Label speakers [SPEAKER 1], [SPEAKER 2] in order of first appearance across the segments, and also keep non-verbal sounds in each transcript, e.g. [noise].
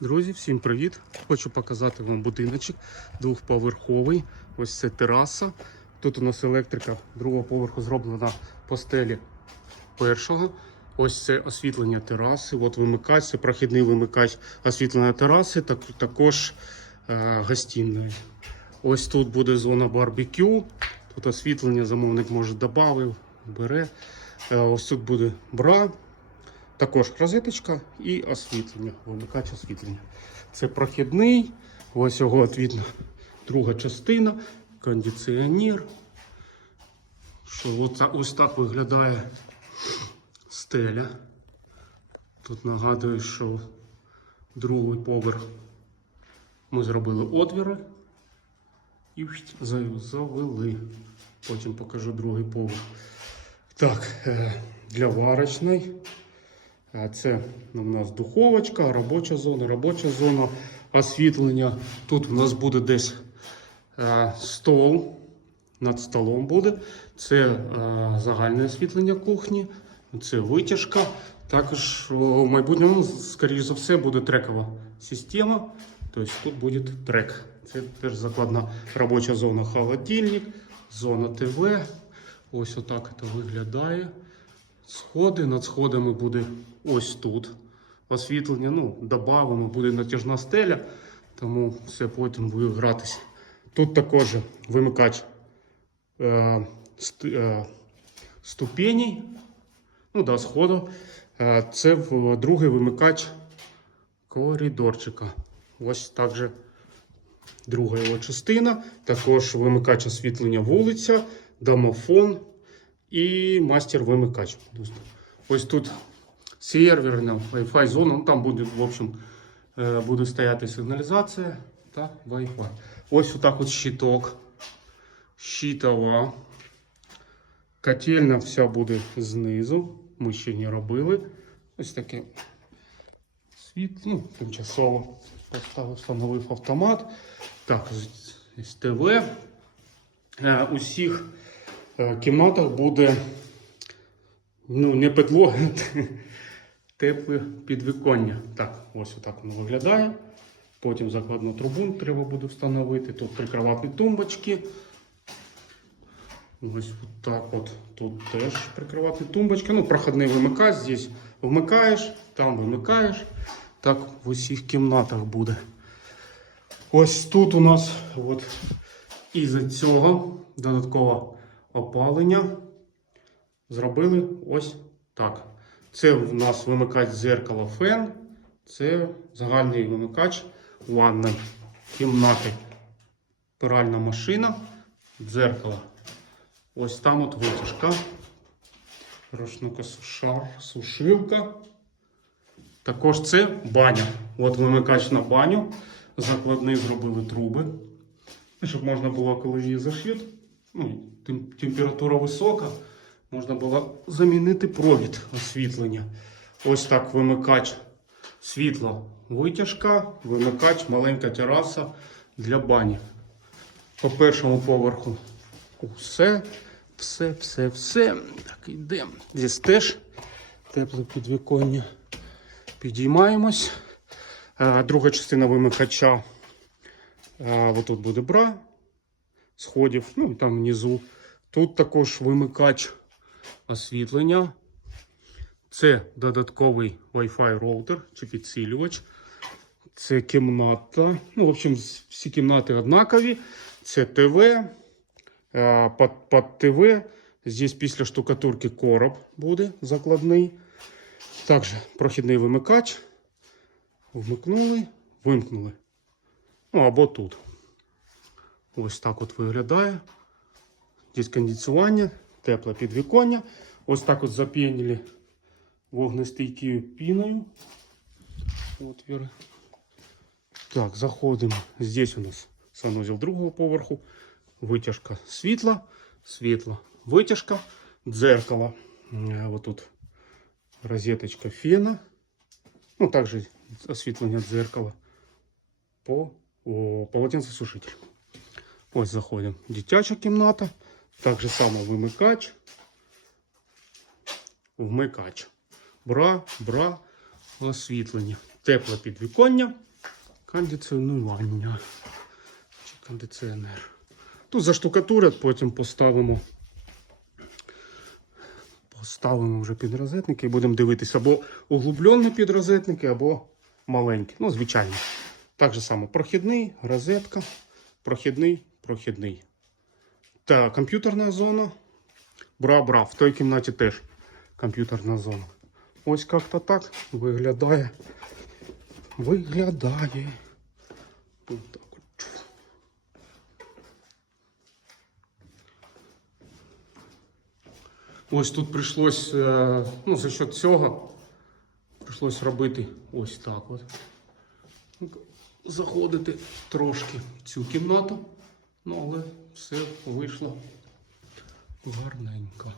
[SPEAKER 1] Друзі, всім привіт! Хочу показати вам будиночок двохповерховий. Ось це тераса. Тут у нас електрика другого поверху зроблена по стелі першого. Ось це освітлення тераси. От вимикач, це прохідний вимикач освітлення тераси, так, також е, гостінної. Ось тут буде зона барбекю. Тут освітлення замовник може додати, бере. Е, ось тут буде бра. Також розеточка і освітлення, вимикач освітлення. Це прохідний, ось його от друга частина, кондиціонер. Що ось так виглядає стеля. Тут нагадую, що другий поверх ми зробили отвіри і завели. Потім покажу другий поверх. Так, е, для варочної. Це у нас духовочка, робоча зона, робоча зона освітлення. Тут у нас буде десь е, стол, над столом буде. Це е, загальне освітлення кухні, це витяжка. Також в майбутньому, скоріш за все, буде трекова система. Тобто тут буде трек. Це теж закладна робоча зона холодильник, зона ТВ. Ось отак це виглядає. Сходи, над сходами буде ось тут. Освітлення, ну, додамо, буде натяжна стеля, тому все потім буде гратися. Тут також вимикач е, ст, е, ступеней, ну да, сходу. Е, це в, другий вимикач коридорчика. Ось так же друга його частина. Також вимикач освітлення вулиця, домофон і мастер-вимикач. Ось тут серверна Wi-Fi зона. Ну, там буде, в общем, е, буде стояти сигналізація та Wi-Fi. Ось отак от щиток. Щитова. Котельна вся буде знизу. Ми ще не робили. Ось таке світ, ну, тимчасово поставив, встановив автомат. Так, з ТВ. Е, усіх кімнатах буде ну, не підлога, [laughs] тепле підвіконня. Так, ось отак воно виглядає. Потім закладну трубу треба буде встановити. Тут прикроватні тумбочки. Ось так от. Тут теж прикроватні тумбочки. Ну, проходний вимикач. Здесь вмикаєш, там вимикаєш. Так в усіх кімнатах буде. Ось тут у нас от, із цього додаткове опалення зробили ось так. Це в нас вимикач дзеркала фен. Це загальний вимикач ванної кімнати. Пральна машина, дзеркало. Ось там от витяжка. Рушникосушар, сушилка. Також це баня. От вимикач на баню. Закладний зробили труби. Щоб можна було, коли її зашит, ну, температура висока, можна було замінити провід освітлення. Ось так вимикач світло витяжка, вимикач, маленька тераса для бані. По першому поверху все, все, все, все. Так, йдемо. Здесь теж тепле підвіконня. Підіймаємось. Друга частина вимикача. Е, Отут буде бра сходів, ну і там внизу. Тут також вимикач освітлення. Це додатковий Wi-Fi роутер чи підсилювач. Це кімната. Ну, в общем, всі кімнати однакові. Це ТВ. Е, Под, под ТВ. Здесь після штукатурки короб буде закладний. Також прохідний вимикач. Вмикнули, вимкнули. Ну або тут. Ось так от виглядає. Здесь кондиціювання, тепле підвіконня. Ось так от запінили вогнестійкою піною. Отвіри. Так, заходимо. Здесь у нас санузел другого поверху. Витяжка світла, світла, витяжка, дзеркало. Е, Вот тут розеточка фена. Ну, также освітлення дзеркала по о, полотенцесушитель. Ось заходимо. Дитяча кімната. Так же само вимикач. Вмикач. Бра, бра, освітлення. тепле підвіконня, кондиціонування чи кондиціонер. Тут заштукатурять, потім поставимо. Поставимо вже підрозетники і будемо дивитися або углублені підрозетники, або маленькі. Ну, звичайно. Так же само прохідний, розетка, прохідний, прохідний. Та комп'ютерна зона. Бра-бра, в той кімнаті теж комп'ютерна зона. Ось як-то так виглядає. Виглядає. Ось тут прийшлось, е, ну, за счет цього прийшлось робити ось так от. Заходити трошки в цю кімнату, ну але все вийшло гарненько.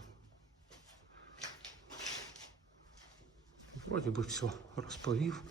[SPEAKER 1] Вроді би все розповів.